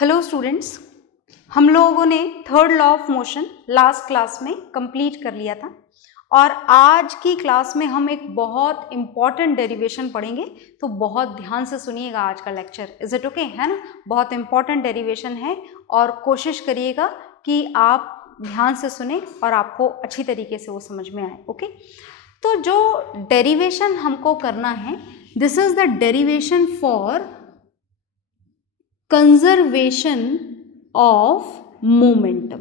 Hello students, हम लोगों ने third law of motion last class में कंप्लीट कर लिया था और आज की क्लास में हम एक बहुत इंपॉर्टेंट डेरिवेशन पढ़ेंगे। तो बहुत ध्यान से सुनिएगा आज का लेक्चर। Is it okay? है ना, बहुत इंपॉर्टेंट डेरिवेशन है और कोशिश करिएगा कि आप ध्यान से सुने और आपको अच्छी तरीके से वो समझ में आए। ओके, तो जो डेरिवेशन हमको करना है, this is the derivation for conservation of momentum.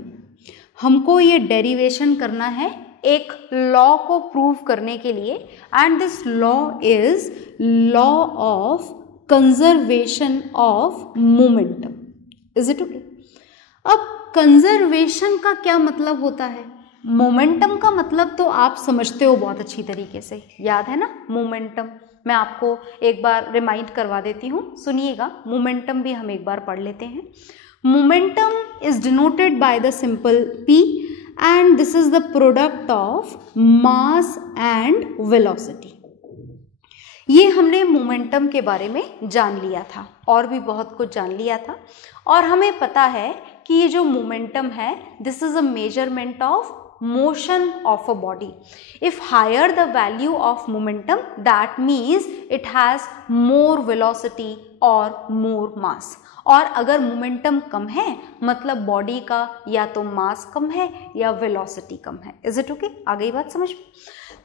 हमको ये डेरिवेशन करना है एक लॉ को प्रूव करने के लिए, and this law is law of conservation of momentum. Is it okay? अब कंजर्वेशन का क्या मतलब होता है? मोमेंटम का मतलब तो आप समझते हो बहुत अच्छी तरीके से, याद है ना मोमेंटम। मैं आपको एक बार रिमाइंड करवा देती हूँ, सुनिएगा। मोमेंटम भी हम एक बार पढ़ लेते हैं। Momentum is denoted by the simple p and this is the product of mass and velocity. ये हमने मोमेंटम के बारे में जान लिया था और भी बहुत कुछ जान लिया था, और हमें पता है कि ये जो मोमेंटम है, this is a measurement of motion of a body. If higher the value of momentum, that means it has more velocity or more mass. और अगर मोमेंटम कम है मतलब बॉडी का या तो मास कम है या वेलोसिटी कम है। Is it okay? आ गई बात समझ में?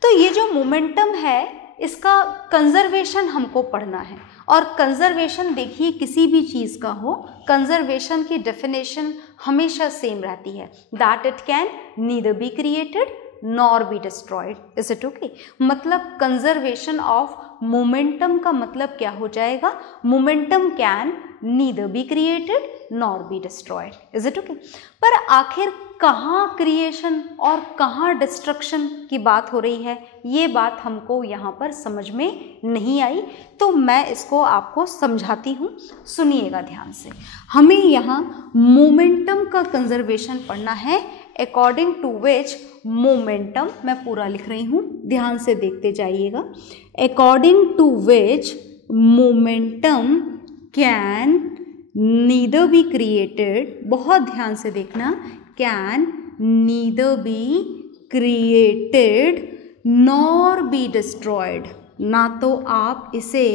तो ये जो मोमेंटम है इसका कंजर्वेशन हमको पढ़ना है, और कंजर्वेशन देखिए किसी भी चीज़ का हो, कंजर्वेशन की डेफिनेशन हमेशा सेम रहती है, that it can neither be created nor be destroyed. Is it okay? मतलब कंजर्वेशन ऑफ मोमेंटम का मतलब क्या हो जाएगा? Momentum can neither be created nor be destroyed. Is it okay? पर आखिर कहाँ क्रिएशन और कहाँ डिस्ट्रक्शन की बात हो रही है, ये बात हमको यहाँ पर समझ में नहीं आई, तो मैं इसको आपको समझाती हूँ, सुनिएगा ध्यान से। हमें यहाँ मोमेंटम का कंजर्वेशन पढ़ना है, अकॉर्डिंग टू विच मोमेंटम, मैं पूरा लिख रही हूँ, ध्यान से देखते जाइएगा। According to which momentum can neither be created, बहुत ध्यान से देखना, can neither be created nor be destroyed. ना तो आप इसे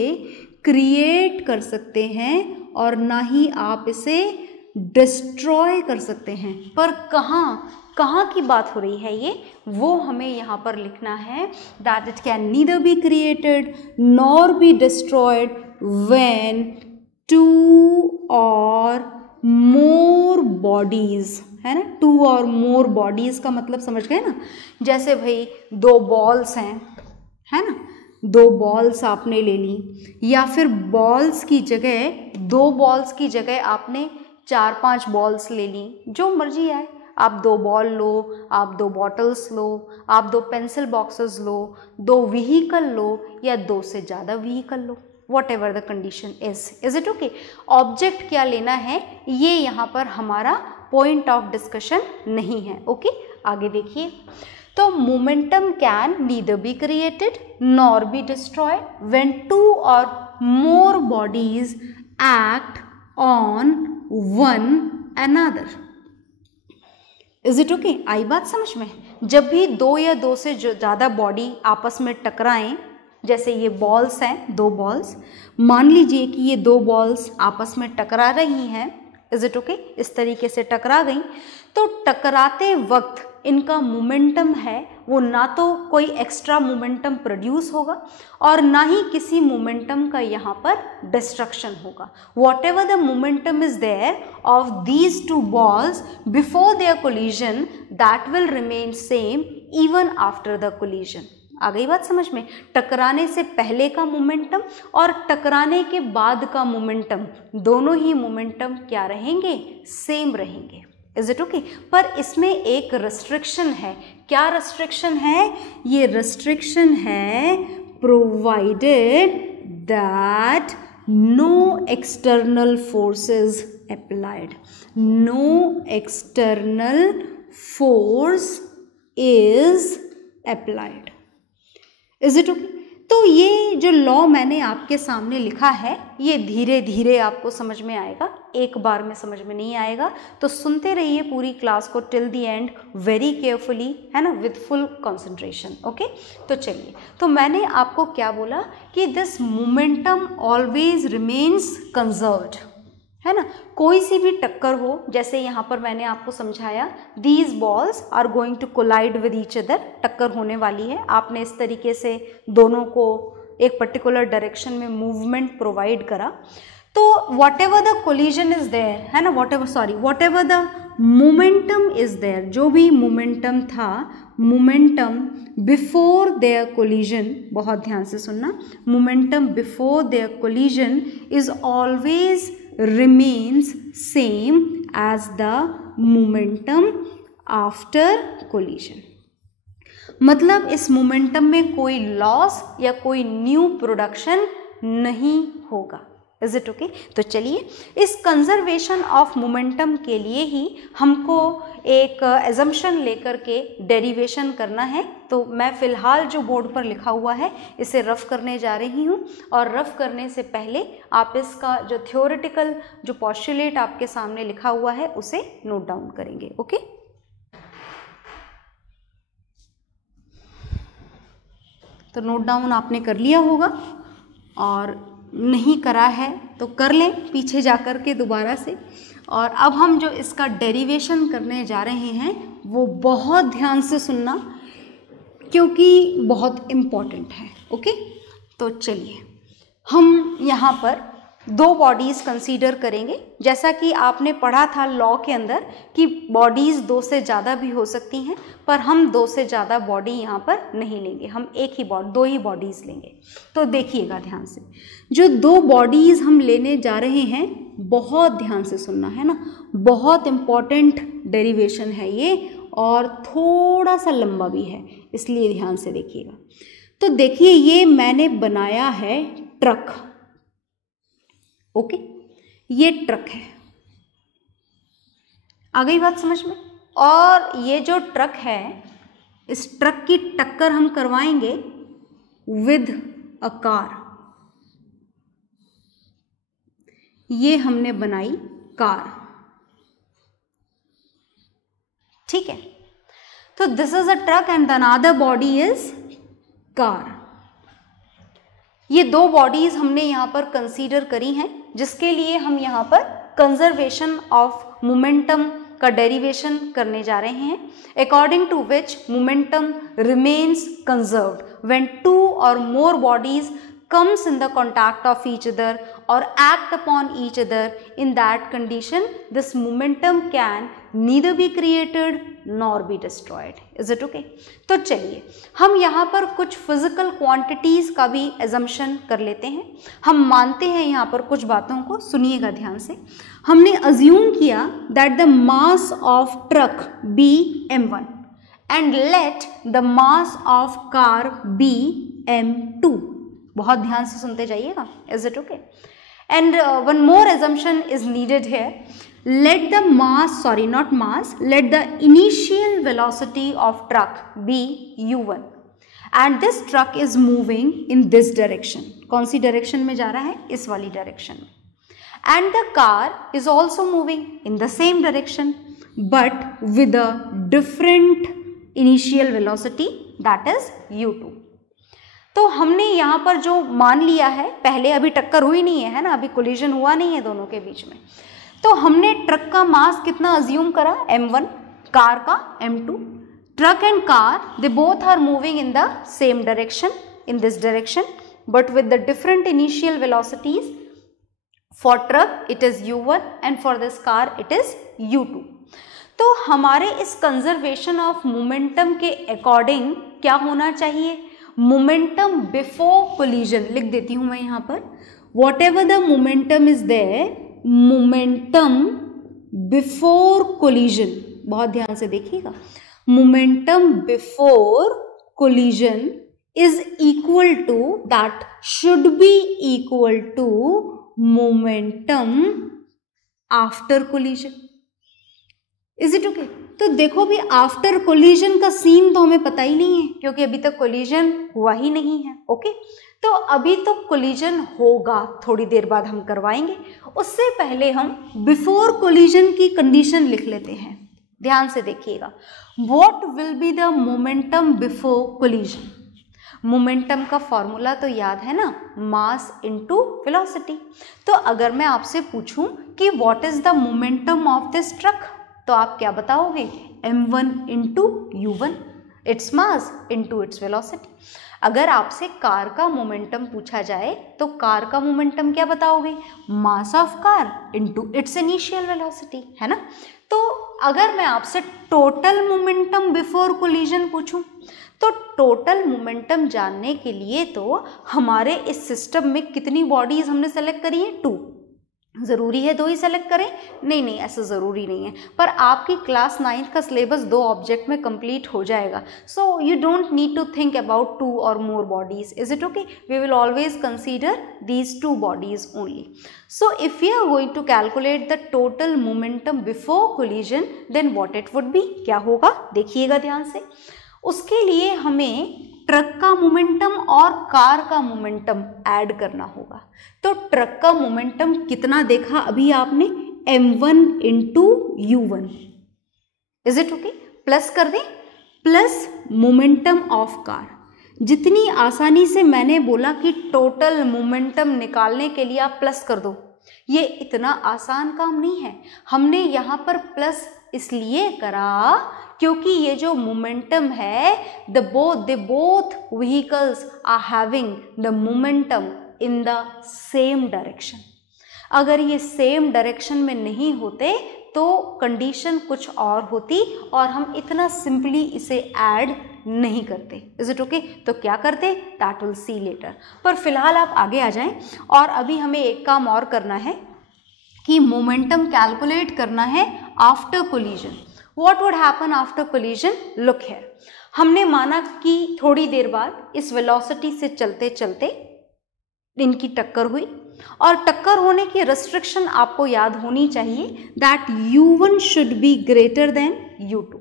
क्रिएट कर सकते हैं और ना ही आप इसे डिस्ट्रॉय कर सकते हैं। पर कहाँ की बात हो रही है ये, वो हमें यहाँ पर लिखना है, that it can neither be created nor be destroyed when two और मोर बॉडीज, है ना। टू और मोर बॉडीज का मतलब समझ गए ना? जैसे भाई दो बॉल्स हैं, है ना, दो बॉल्स आपने ले ली, या फिर बॉल्स की जगह, दो बॉल्स की जगह आपने 4-5 बॉल्स ले ली, जो मर्जी आए। आप 2 बॉल लो, आप 2 बॉटल्स लो, आप 2 पेंसिल बॉक्सेस लो, 2 व्हीकल लो, या 2 से ज़्यादा vehicle low, what ever the condition is it okay? Object क्या लेना है ये यहाँ पर हमारा पॉइंट ऑफ डिस्कशन नहीं है। ओके, आगे देखिए। तो momentum can neither be created nor be destroyed when 2 or more bodies act on one another. Is it okay? आई बात समझ में? जब भी 2 या 2 से ज़्यादा बॉडी आपस में टकराएं, जैसे ये बॉल्स हैं, 2 बॉल्स, मान लीजिए कि ये 2 बॉल्स आपस में टकरा रही हैं, इज इट ओके? इस तरीके से टकरा गई, तो टकराते वक्त इनका मोमेंटम है वो ना तो कोई एक्स्ट्रा मोमेंटम प्रोड्यूस होगा और ना ही किसी मोमेंटम का यहाँ पर डिस्ट्रक्शन होगा। Whatever the momentum is there of these 2 balls before there collision, that will remain same even after the collision. आ गई बात समझ में? टकराने से पहले का मोमेंटम और टकराने के बाद का मोमेंटम, दोनों ही मोमेंटम क्या रहेंगे? सेम रहेंगे। Is it okay? पर इसमें एक रेस्ट्रिक्शन है। क्या रेस्ट्रिक्शन है? ये रेस्ट्रिक्शन है provided that no external forces applied. No external force is applied. Is it okay? तो तो ये जो लॉ मैंने आपके सामने लिखा है ये धीरे धीरे आपको समझ में आएगा, एक बार में समझ में नहीं आएगा, तो सुनते रहिए पूरी क्लास को till the end very carefully, है ना, विथ फुल कंसंट्रेशन। ओके, तो चलिए, तो मैंने आपको क्या बोला कि this momentum always remains conserved, है ना। कोई सी भी टक्कर हो, जैसे यहाँ पर मैंने आपको समझाया these balls are going to collide with each other, टक्कर होने वाली है, आपने इस तरीके से दोनों को एक पर्टिकुलर डायरेक्शन में मूवमेंट प्रोवाइड करा, तो whatever the collision is there, है ना, whatever the momentum is there, जो भी मोमेंटम था, मोमेंटम बिफोर देयर कोलिजन, बहुत ध्यान से सुनना, momentum before there collision is always remains same as the momentum after collision। मतलब इस मोमेंटम में कोई लॉस या कोई न्यू प्रोडक्शन नहीं होगा। Is it okay? तो चलिए, इस कंजर्वेशन ऑफ मोमेंटम के लिए ही हमको एक एजम्पशन लेकर के डेरिवेशन करना है। तो मैं फ़िलहाल जो बोर्ड पर लिखा हुआ है इसे रफ करने जा रही हूँ, और रफ करने से पहले आप इसका जो थ्योरेटिकल जो पॉस्टुलेट आपके सामने लिखा हुआ है उसे नोट डाउन करेंगे। ओके, तो नोट डाउन आपने कर लिया होगा, और नहीं करा है तो कर लें पीछे जाकर के दोबारा से। और अब हम जो इसका डेरिवेशन करने जा रहे हैं वो बहुत ध्यान से सुनना, क्योंकि बहुत इम्पॉर्टेंट है। ओके, तो चलिए, हम यहाँ पर दो बॉडीज़ कंसीडर करेंगे। जैसा कि आपने पढ़ा था लॉ के अंदर कि बॉडीज़ दो से ज़्यादा भी हो सकती हैं, पर हम दो से ज़्यादा बॉडी यहाँ पर नहीं लेंगे, हम दो ही बॉडीज़ लेंगे। तो देखिएगा ध्यान से, जो दो बॉडीज़ हम लेने जा रहे हैं, बहुत ध्यान से सुनना, है ना, बहुत इम्पॉर्टेंट डेरिवेशन है ये, और थोड़ा सा लंबा भी है, इसलिए ध्यान से देखिएगा। तो देखिए, ये मैंने बनाया है ट्रक। ओके, ये ट्रक है, आ गई बात समझ में? और ये जो ट्रक है, इस ट्रक की टक्कर हम करवाएंगे विद अ कार। ये हमने बनाई कार, ठीक है। तो this is a truck and the another body is car. ये दो बॉडीज हमने यहाँ पर कंसीडर करी हैं, जिसके लिए हम यहाँ पर कंजर्वेशन ऑफ मोमेंटम का डेरिवेशन करने जा रहे हैं, according to which momentum remains conserved when two और more bodies comes in the contact of each other or act upon each other. In that condition, this momentum can neither be created nor be destroyed. Is it okay? तो चलिए, हम यहाँ पर कुछ physical quantities का भी assumption कर लेते हैं। हम मानते हैं यहाँ पर कुछ बातों को, सुनिएगा ध्यान से। हमने अज्यूम किया that the mass of truck be m1 and let the mass of car be m2। बहुत ध्यान से सुनते जाइएगा। Is it okay? And one more assumption is needed here. Let the mass, sorry, not mass, let the initial velocity of truck be u1 and this truck is moving in this direction. कौन सी direction में जा रहा है? इस वाली direction में. And the car is also moving in the same direction but with a different initial velocity, that is u2. तो हमने यहाँ पर जो मान लिया है, पहले अभी टक्कर हुई नहीं है ना, अभी कोलिजन हुआ नहीं है दोनों के बीच में, तो हमने ट्रक का मास कितना अज्यूम करा? m1, कार का m2. Truck and car they both are moving in the same direction, in this direction, but with the different initial velocities. For truck it is u1 and for this car it is u2. तो हमारे इस conservation of momentum के अकॉर्डिंग क्या होना चाहिए? Momentum before collision लिख देती हूं मैं यहाँ पर. Whatever the momentum is there, momentum before collision, बहुत ध्यान से देखिएगा, momentum before collision is equal to, that should be equal to momentum after collision. Is it okay? तो देखो भी, आफ्टर कोलिजन का सीन तो हमें पता ही नहीं है, क्योंकि अभी तक कोलिजन हुआ ही नहीं है. ओके, तो अभी तो कोलिजन होगा, थोड़ी देर बाद हम करवाएंगे, उससे पहले हम बिफोर कोलिजन की कंडीशन लिख लेते हैं। ध्यान से देखिएगा, what will be the momentum before collision. Momentum का फॉर्मूला तो याद है ना, मास इनटू वेलोसिटी। तो अगर मैं आपसे पूछूं कि what is the momentum of this truck, तो आप क्या बताओगे, m1 into u1, its mass into its velocity. अगर आपसे कार का मोमेंटम पूछा जाए तो कार का मोमेंटम क्या बताओगे, मास of car into its initial velocity, है ना। तो अगर मैं आपसे टोटल मोमेंटम बिफोर कोलिजन पूछूं, तो टोटल मोमेंटम जानने के लिए तो हमारे इस सिस्टम में कितनी बॉडीज हमने सेलेक्ट करी है, 2। ज़रूरी है 2 ही सेलेक्ट करें? नहीं, ऐसा ज़रूरी नहीं है, पर आपकी क्लास 9th का सिलेबस 2 ऑब्जेक्ट में कंप्लीट हो जाएगा। So you don't need to think about 2 or more bodies, is it okay? We will always consider these 2 bodies only. So if we are going to calculate the total momentum before collision, then what it would be, क्या होगा, देखिएगा ध्यान से। उसके लिए हमें truck का momentum और कार का मोमेंटम ऐड करना होगा। तो ट्रक का मोमेंटम कितना देखा अभी आपने, m1 into u1, is it okay? Plus कर दें, प्लस मोमेंटम ऑफ कार। जितनी आसानी से मैंने बोला कि टोटल मोमेंटम निकालने के लिए आप प्लस कर दो, ये इतना आसान काम नहीं है। हमने यहाँ पर प्लस इसलिए करा क्योंकि ये जो मोमेंटम है, the both vehicles are having the momentum in the same direction। अगर ये सेम डायरेक्शन में नहीं होते तो कंडीशन कुछ और होती और हम इतना सिंपली इसे ऐड नहीं करते, इज इट ओके? तो क्या करते, दैट विल सी लेटर। पर फिलहाल आप आगे आ जाएं, और अभी हमें एक काम और करना है कि मोमेंटम कैलकुलेट करना है after collision. What would happen after collision? Look here. हमने माना कि थोड़ी देर बाद इस वेलोसिटी से चलते चलते इनकी टक्कर हुई, और टक्कर होने की रेस्ट्रिक्शन आपको याद होनी चाहिए, that u1 should be greater than u2।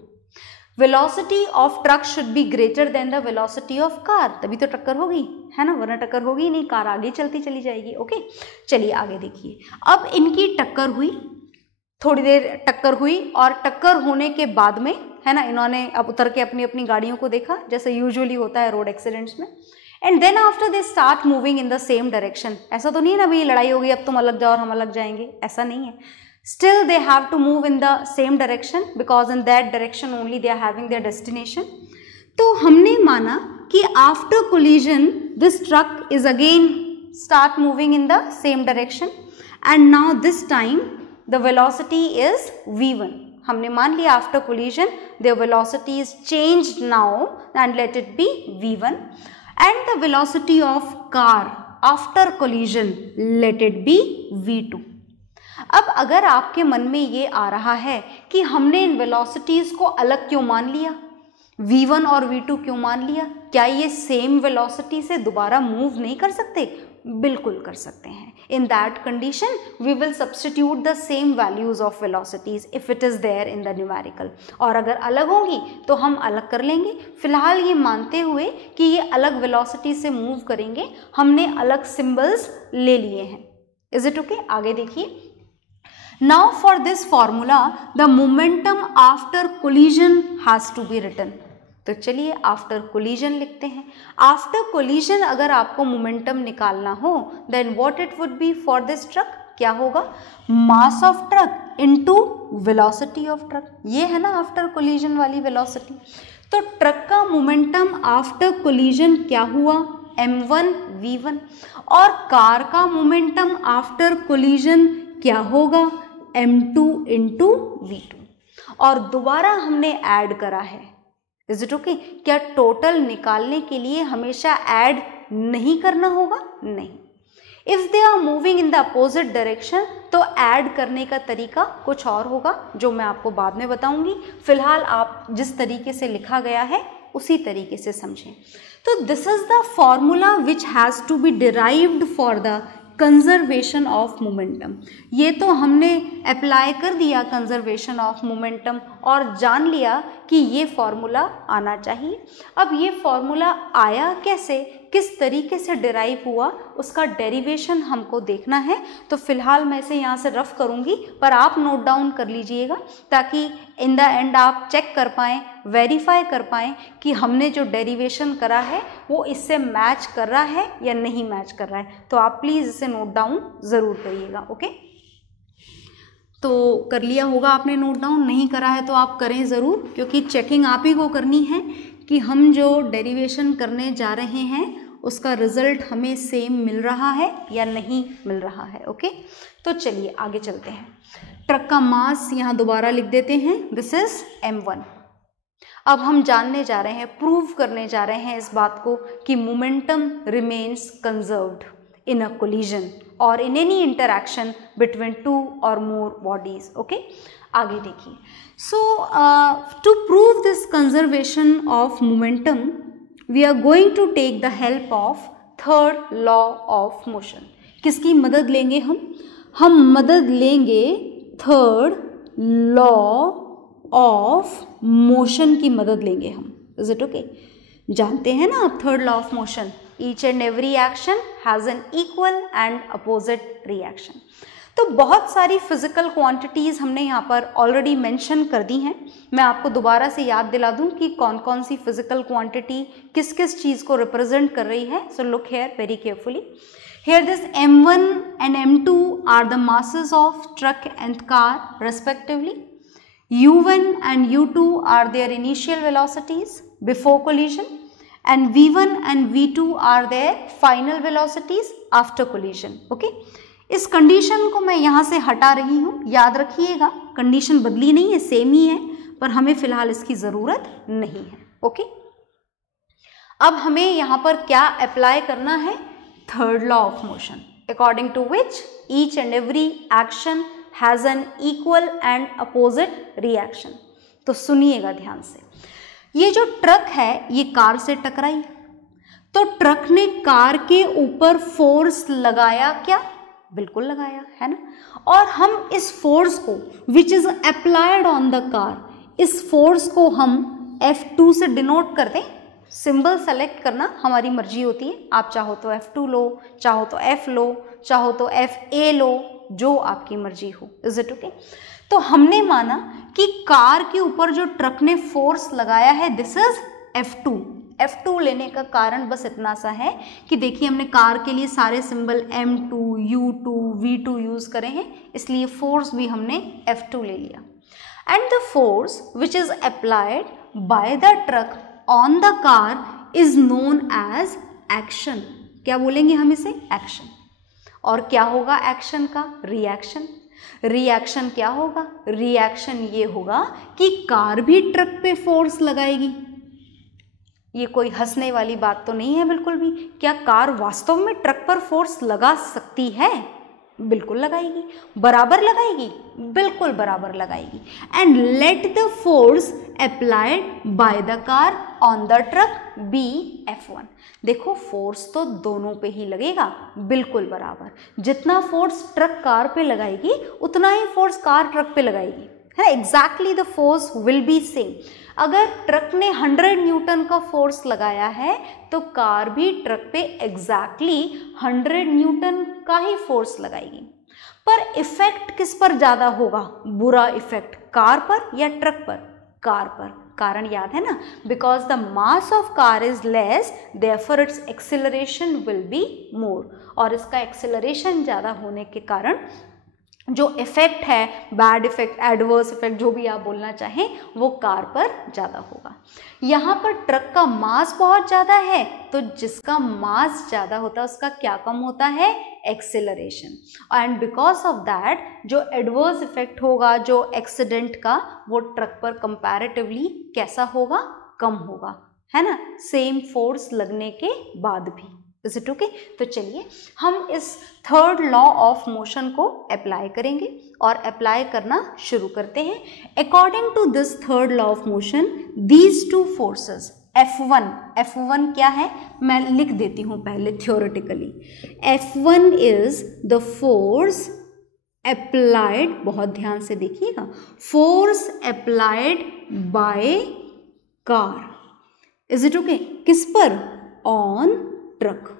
Velocity of truck should be greater than the velocity of car, तभी तो टक्कर होगी, है ना, वरना टक्कर होगी नहीं, कार आगे चलती चली जाएगी। ओके, चलिए आगे देखिए। अब इनकी टक्कर हुई, थोड़ी देर टक्कर हुई, और टक्कर होने के बाद में, है ना, इन्होंने अब उतर के अपनी अपनी गाड़ियों को देखा, जैसे यूजुअली होता है रोड एक्सीडेंट्स में। And then after they start moving in the same direction. ऐसा तो नहीं है ना भाई लड़ाई हो गई अब तुम अलग जाओ और हम अलग जाएंगे, ऐसा नहीं है। Still they have to move in the same direction because in that direction only they are having their destination. तो हमने माना कि after collision this truck is again start moving in the same direction, and now this time the velocity is v1। हमने मान लिया after collision the velocity is changed now and let it be v1, and the velocity of car after collision let it be v2। अब अगर आपके मन में ये आ रहा है कि हमने इन वेलोसिटीज को अलग क्यों मान लिया, v1 और v2 क्यों मान लिया, क्या ये सेम वेलोसिटी से दोबारा मूव नहीं कर सकते? बिल्कुल कर सकते हैं। In that condition we will substitute the same values of velocities if it is there in the numerical, और अगर अलग होंगी तो हम अलग कर लेंगे। फिलहाल ये मानते हुए कि ये अलग वेलोसिटी से मूव करेंगे, हमने अलग सिंबल्स ले लिए हैं, इज इट ओके? आगे देखिए। Now for this formula the momentum after collision has to be written. तो चलिए आफ्टर कोलिजन लिखते हैं। आफ्टर कोलिजन अगर आपको मोमेंटम निकालना हो, then what it would be for this truck, क्या होगा, mass of truck into velocity of truck. ये है ना आफ्टर कोलिजन वाली वेलोसिटी। तो ट्रक का मोमेंटम आफ्टर कोलिजन क्या हुआ, m1 v1, और कार का मोमेंटम आफ्टर कोलिजन क्या होगा, m2 इंटू v2। और दोबारा हमने ऐड करा है, इज इट ओके? क्या टोटल निकालने के लिए हमेशा ऐड नहीं करना होगा? नहीं। If they are moving in the opposite direction तो ऐड करने का तरीका कुछ और होगा, जो मैं आपको बाद में बताऊंगी। फिलहाल आप जिस तरीके से लिखा गया है उसी तरीके से समझें। तो this is the formula which has to be derived for the conservation of momentum. ये तो हमने अप्लाई कर दिया कंजर्वेशन ऑफ मोमेंटम और जान लिया कि ये फॉर्मूला आना चाहिए। अब ये फॉर्मूला आया कैसे, किस तरीके से डिराइव हुआ उसका डेरिवेशन हमको देखना है। तो फिलहाल मैं इसे यहाँ से रफ करूँगी, पर आप नोट डाउन कर लीजिएगा ताकि इन द एंड आप चेक कर पाएँ, वेरीफाई कर पाएँ कि हमने जो डेरिवेशन करा है वो इससे मैच कर रहा है या नहीं मैच कर रहा है। तो आप प्लीज़ इसे नोट डाउन ज़रूर करिएगा। ओके, तो कर लिया होगा आपने नोट डाउन, नहीं करा है तो आप करें ज़रूर, क्योंकि चेकिंग आप ही को करनी है कि हम जो डेरिवेशन करने जा रहे हैं उसका रिजल्ट हमें सेम मिल रहा है या नहीं मिल रहा है। ओके, तो चलिए आगे चलते हैं। ट्रक का मास यहाँ दोबारा लिख देते हैं, दिस इज m1। अब हम जानने जा रहे हैं, प्रूव करने जा रहे हैं इस बात को कि momentum remains conserved in a collision or in any interaction between two or more bodies. Okay, आगे देखिए। So to prove this conservation of momentum, we are going to take the help of third law of motion. किसकी मदद लेंगे हम मदद लेंगे third law of motion की मदद लेंगे हम। Is it okay? जानते हैं ना आप third law of motion, each and every action has an equal and opposite reaction। तो बहुत सारी फिजिकल क्वांटिटीज़ हमने यहाँ पर ऑलरेडी मेंशन कर दी हैं। मैं आपको दोबारा से याद दिला दूँ कि कौन कौन सी फिजिकल क्वांटिटी किस किस चीज़ को रिप्रेजेंट कर रही है। So look here very carefully. Here this m1 and m2 are the masses of truck and car respectively. u1 and u2 are their initial velocities before collision. And v1 and v2 are their final velocities after collision. Okay? इस condition को मैं यहाँ से हटा रही हूँ, याद रखिएगा कंडीशन बदली नहीं है, सेम ही है, पर हमें फिलहाल इसकी ज़रूरत नहीं है। ओके, अब हमें यहाँ पर क्या अप्लाई करना है? Third law of motion, according to which each and every action has an equal and opposite reaction. तो सुनिएगा ध्यान से, ये जो ट्रक है ये कार से टकराई, तो ट्रक ने कार के ऊपर फोर्स लगाया क्या? बिल्कुल लगाया, है ना। और हम इस फोर्स को विच is applied on the car, इस फोर्स को हम F2 से डिनोट कर दें। सिंबल सेलेक्ट करना हमारी मर्जी होती है, आप चाहो तो F2 लो, चाहो तो F लो, चाहो तो FA लो, जो आपकी मर्जी हो। Is it okay? तो हमने माना कि कार के ऊपर जो ट्रक ने फोर्स लगाया है दिस इज F2। F2 लेने का कारण बस इतना सा है कि देखिए हमने कार के लिए सारे symbol M2, U2, V2 use करे हैं, इसलिए फोर्स भी हमने F2 ले लिया। And the force which is applied by the truck on the car is known as action. क्या बोलेंगे हम इसे? एक्शन। और क्या होगा एक्शन का? रिएक्शन। रिएक्शन क्या होगा? रिएक्शन ये होगा कि कार भी ट्रक पे फोर्स लगाएगी। ये कोई हंसने वाली बात तो नहीं है बिल्कुल भी। क्या कार वास्तव में ट्रक पर फोर्स लगा सकती है? बिल्कुल लगाएगी। बराबर लगाएगी? बिल्कुल बराबर लगाएगी। And let the force applied by the car on the truck be F1। देखो फोर्स तो दोनों पे ही लगेगा, बिल्कुल बराबर। जितना फोर्स ट्रक कार पे लगाएगी उतना ही फोर्स कार ट्रक पे लगाएगी, है। Exactly the force will be same. अगर ट्रक ने 100 न्यूटन का फोर्स लगाया है तो कार भी ट्रक पे एग्जैक्टली 100 न्यूटन का ही फोर्स लगाएगी। पर इफेक्ट किस पर ज़्यादा होगा? बुरा इफेक्ट कार पर या ट्रक पर? कार पर। कारण याद है ना, because the mass of car is less therefore it's acceleration will be more. और इसका एक्सेलरेशन ज़्यादा होने के कारण जो इफेक्ट है, बैड इफेक्ट, एडवर्स इफेक्ट, जो भी आप बोलना चाहें, वो कार पर ज़्यादा होगा। यहाँ पर ट्रक का मास बहुत ज़्यादा है, तो जिसका मास ज़्यादा होता है उसका क्या कम होता है? Acceleration. And because of that जो एडवर्स इफेक्ट होगा, जो एक्सीडेंट का, वो ट्रक पर कंपैरेटिवली कैसा होगा? कम होगा, है ना, सेम फोर्स लगने के बाद भी। Is it okay? तो चलिए हम इस थर्ड लॉ ऑफ मोशन को अप्लाई करेंगे और अप्लाई करना शुरू करते हैं। According to this third law of motion, these two forces F1 क्या है मैं लिख देती हूं पहले theoretically. F1 is the force applied, बहुत ध्यान से देखिएगा, force applied by car. Is it okay? किस पर? On truck.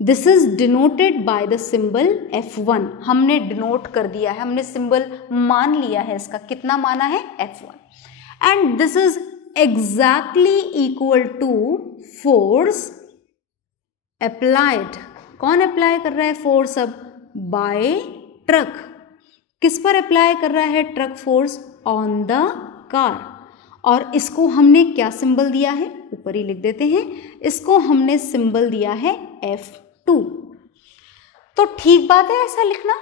This is denoted by the symbol F1। हमने डिनोट कर दिया है, हमने सिंबल मान लिया है इसका, कितना माना है F1। And this is exactly equal to force applied. कौन अप्लाई कर रहा है फोर्स अब? By truck. किस पर अप्लाई कर रहा है truck force? On the car. और इसको हमने क्या सिंबल दिया है? ऊपर ही लिख देते हैं, इसको हमने सिंबल दिया है F2। तो ठीक बात है ऐसा लिखना,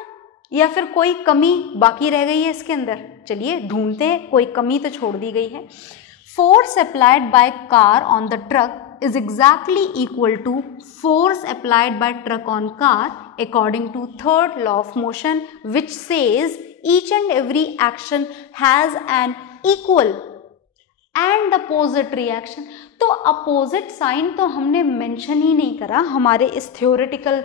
या फिर कोई कमी बाकी रह गई है इसके अंदर? चलिए ढूंढते हैं, कोई कमी तो छोड़ दी गई है। Force applied by car on the truck is exactly equal to force applied by truck on car according to third law of motion, which says each and every action has an equal and opposite reaction। तो opposite sign तो हमने mention ही नहीं करा हमारे इस theoretical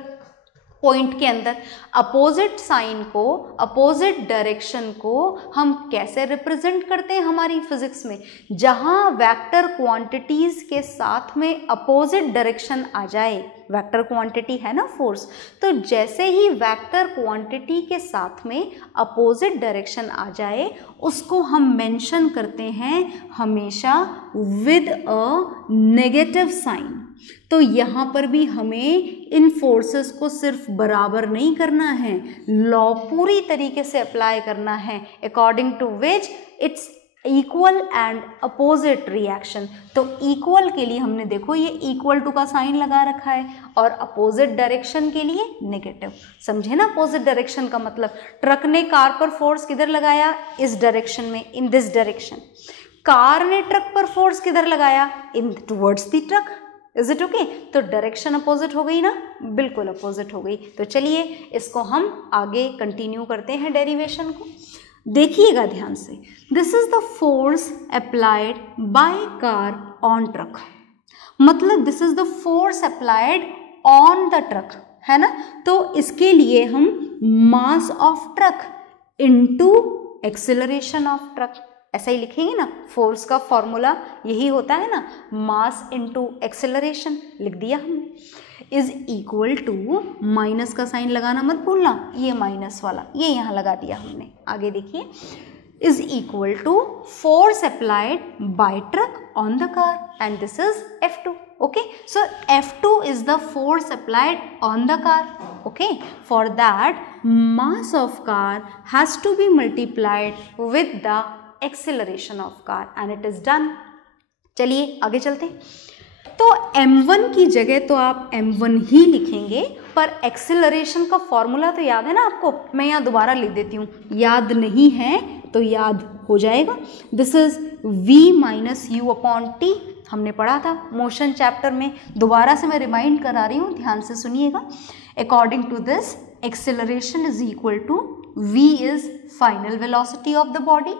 point के अंदर। Opposite sign को, अपोजिट डायरेक्शन को हम कैसे रिप्रेजेंट करते हैं हमारी फिजिक्स में? जहां वेक्टर क्वांटिटीज के साथ में अपोजिट डायरेक्शन आ जाए, वेक्टर क्वांटिटी है ना फोर्स, तो जैसे ही वेक्टर क्वांटिटी के साथ में अपोजिट डायरेक्शन आ जाए उसको हम मेंशन करते हैं हमेशा विद अ नेगेटिव साइन। तो यहाँ पर भी हमें इन फोर्सेस को सिर्फ बराबर नहीं करना है, लॉ पूरी तरीके से अप्लाई करना है, according to which it's equal and opposite reaction. तो इक्वल के लिए हमने देखो ये इक्वल टू का साइन लगा रखा है, और अपोजिट डायरेक्शन के लिए नेगेटिव। समझे ना अपोजिट डायरेक्शन का मतलब? ट्रक ने कार पर फोर्स किधर लगाया? इस डायरेक्शन में, इन दिस डायरेक्शन। कार ने ट्रक पर फोर्स किधर लगाया? इन towards the truck. Is it okay? तो डायरेक्शन अपोजिट हो गई ना? बिल्कुल अपोजिट हो गई। तो चलिए इसको हम आगे कंटिन्यू करते हैं डेरिवेशन को। देखिएगा ध्यान से, this is the force applied by car on truck, मतलब this is the force applied on the truck, है ना? तो इसके लिए हम mass of truck into acceleration of truck ऐसा ही लिखेंगे ना। फोर्स का फॉर्मूला यही होता है ना, मास इनटू एक्सेलरेशन। लिख दिया हमने। इज इक्वल टू, माइनस का साइन लगाना मत भूलना, ये माइनस वाला ये यहाँ लगा दिया हमने। आगे देखिए, is equal to force applied by truck on the car and this is F2। okay, so F2 is the force applied on the car। okay, for that mass of car has to be multiplied with the acceleration of car and it is done। चलिए आगे चलते हैं। तो m1 की जगह तो आप m1 ही लिखेंगे, पर एक्सेलरेशन का फॉर्मूला तो याद है ना आपको? मैं यहाँ दोबारा लिख देती हूँ, याद नहीं है तो याद हो जाएगा। This is v minus you upon T, हमने पढ़ा था मोशन चैप्टर में। दोबारा से मैं रिमाइंड करा रही हूँ, ध्यान से सुनिएगा। According to this acceleration is equal to v is final velocity of the body,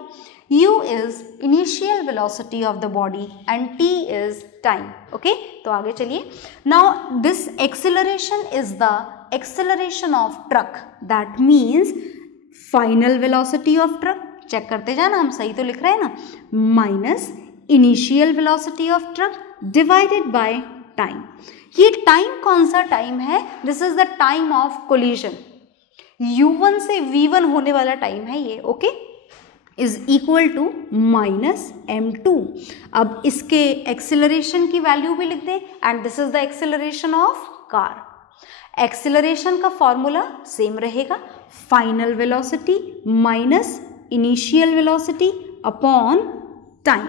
u is initial velocity of the body and t is time। okay, तो आगे चलिए। now this acceleration is the acceleration of truck, that means final velocity of truck, check करते जाना, हम सही तो लिख रहे हैं ना, minus initial velocity of truck divided by time. ये टाइम कौन सा टाइम है? This is the time of collision, u1 से v1 होने वाला टाइम है ये। Okay, is equal to minus m2। अब इसके एक्सेलरेशन की वैल्यू भी लिख दें, and this is the acceleration of car. Acceleration का फॉर्मूला सेम रहेगा, final velocity minus initial velocity upon time.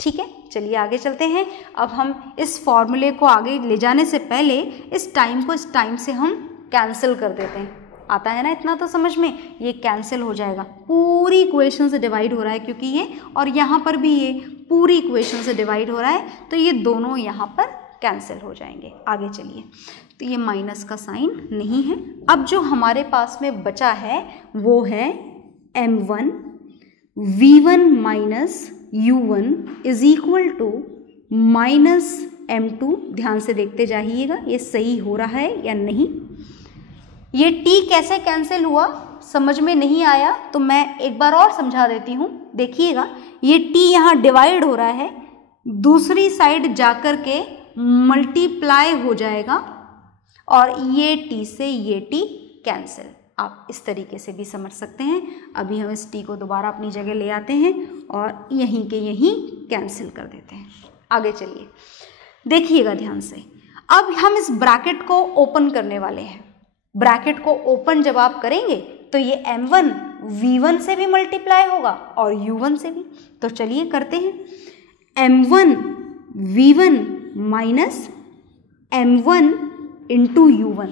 ठीक है, चलिए आगे चलते हैं। अब हम इस फॉर्मूले को आगे ले जाने से पहले इस टाइम को इस टाइम से हम कैंसिल कर देते हैं। आता है ना इतना तो समझ में, ये कैंसिल हो जाएगा, पूरी इक्वेशन से डिवाइड हो रहा है क्योंकि ये, और यहाँ पर भी ये पूरी इक्वेशन से डिवाइड हो रहा है, तो ये दोनों यहाँ पर कैंसिल हो जाएंगे। आगे चलिए, तो ये माइनस का साइन नहीं है। अब जो हमारे पास में बचा है वो है m1 v1 minus u1 is equal to minus m2। ध्यान से देखते जाइएगा ये सही हो रहा है या नहीं। ये t कैसे कैंसिल हुआ समझ में नहीं आया तो मैं एक बार और समझा देती हूँ। देखिएगा, ये t यहाँ डिवाइड हो रहा है, दूसरी साइड जाकर के मल्टीप्लाई हो जाएगा और ये t से ये t कैंसिल। आप इस तरीके से भी समझ सकते हैं। अभी हम इस t को दोबारा अपनी जगह ले आते हैं और यहीं के यहीं कैंसिल कर देते हैं। आगे चलिए, देखिएगा ध्यान से। अब हम इस ब्रैकेट को ओपन करने वाले हैं। ब्रैकेट को ओपन जब आप करेंगे तो ये m1 v1 से भी मल्टीप्लाई होगा और u1 से भी। तो चलिए करते हैं। m1 v1 minus m1 into u1,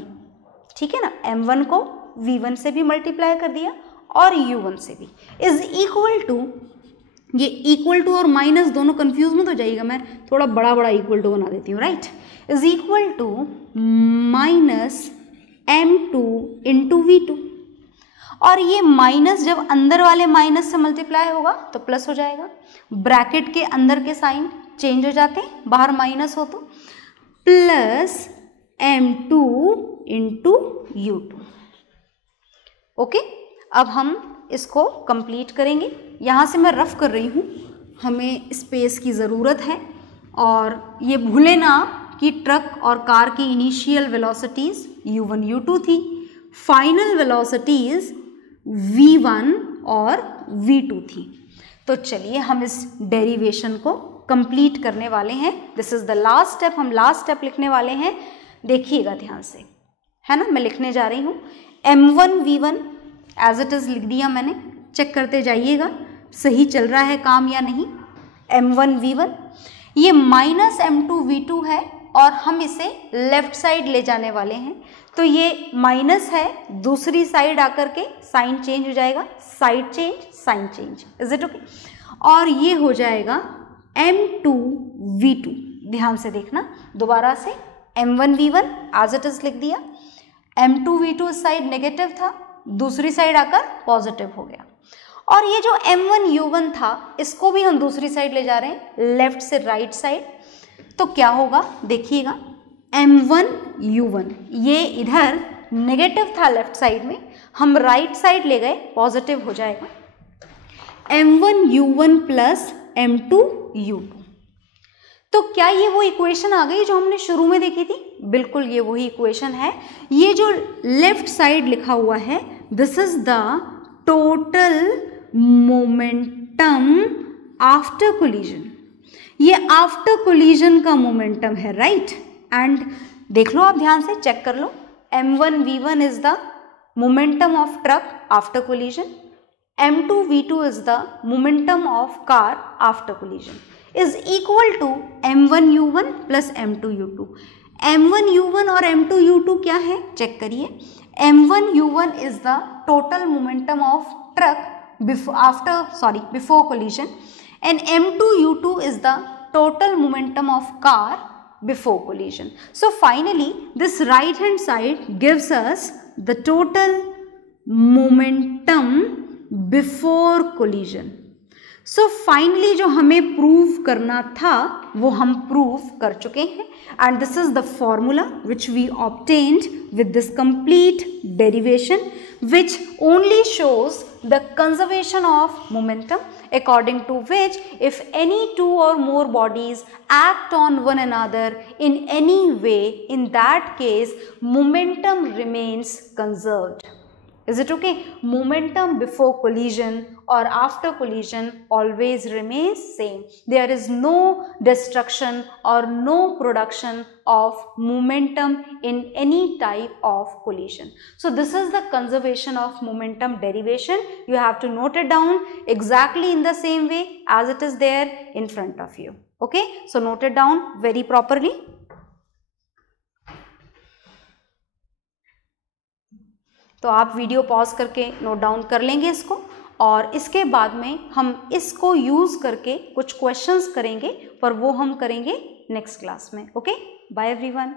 ठीक है ना। m1 को v1 से भी मल्टीप्लाई कर दिया और u1 से भी, इज इक्वल टू, ये इक्वल टू और माइनस दोनों कंफ्यूज मत हो जाइएगा, मैं थोड़ा बड़ा बड़ा इक्वल टू बना देती हूँ, right. Is equal to minus m2 into v2, और ये माइनस जब अंदर वाले माइनस से मल्टीप्लाई होगा तो प्लस हो जाएगा। ब्रैकेट के अंदर के साइन चेंज हो जाते हैं, बाहर माइनस हो तो, plus m2 into u2। Okay, अब हम इसको कंप्लीट करेंगे। यहाँ से मैं रफ कर रही हूँ, हमें स्पेस की ज़रूरत है। और ये भूले ना कि ट्रक और कार की इनिशियल वेलोसिटीज़ u1 u2 थी, फाइनल वेलोसिटीज़ v1 और v2 थी। तो चलिए हम इस डेरिवेशन को कंप्लीट करने वाले हैं। This is the last step, हम लास्ट स्टेप लिखने वाले हैं। देखिएगा ध्यान से, है ना। मैं लिखने जा रही हूँ m1 v1 as it is लिख दिया मैंने। चेक करते जाइएगा सही चल रहा है काम या नहीं। m1 v1, ये माइनस m2 v2 है और हम इसे लेफ्ट साइड ले जाने वाले हैं। तो ये माइनस है, दूसरी साइड आकर के साइन चेंज हो जाएगा, side change sign change, is it okay. और ये हो जाएगा m2 v2। ध्यान से देखना, दोबारा से m1 v1 as it is लिख दिया, m2 v2 इस साइड नेगेटिव था, दूसरी साइड आकर पॉजिटिव हो गया। और ये जो m1 u1 था, इसको भी हम दूसरी साइड ले जा रहे हैं, लेफ्ट से राइट साइड। तो क्या होगा देखिएगा, m1 u1 ये इधर नेगेटिव था लेफ्ट साइड में, हम राइट साइड ले गए, पॉजिटिव हो जाएगा। m1 u1 plus m2 u2। तो क्या ये वो इक्वेशन आ गई जो हमने शुरू में देखी थी? बिल्कुल ये वही इक्वेशन है। ये जो लेफ्ट साइड लिखा हुआ है, this is the total momentum after collision. ये आफ्टर कोलिजन का मोमेंटम है, राइट। एंड देख लो आप ध्यान से, चेक कर लो, m1 v1 is the momentum of truck after collision, m2 v2 is the momentum of car after collision, is equal to m1 u1 plus m2 u2। m1 u1 और m2 u2 क्या है check करिए। m1 u1 is the total momentum of truck before collision, and m2 u2 is the total momentum of car before collision. So finally this right hand side gives us the total momentum before collision. So finally जो हमें prove करना था वो हम prove कर चुके हैं, and this is the formula which we obtained with this complete derivation, which only shows the conservation of momentum, according to which if any two or more bodies act on one another in any way, in that case momentum remains conserved. Is it okay? Momentum before collision or after collision always remains same. There is no destruction or no production of momentum in any type of collision. So this is the conservation of momentum derivation. You have to note it down exactly in the same way as it is there in front of you. Okay? So note it down very properly. तो आप video pause करके note down कर लेंगे इसको, और इसके बाद में हम इसको यूज़ करके कुछ क्वेश्चंस करेंगे, पर वो हम करेंगे नेक्स्ट क्लास में। Okay, bye everyone.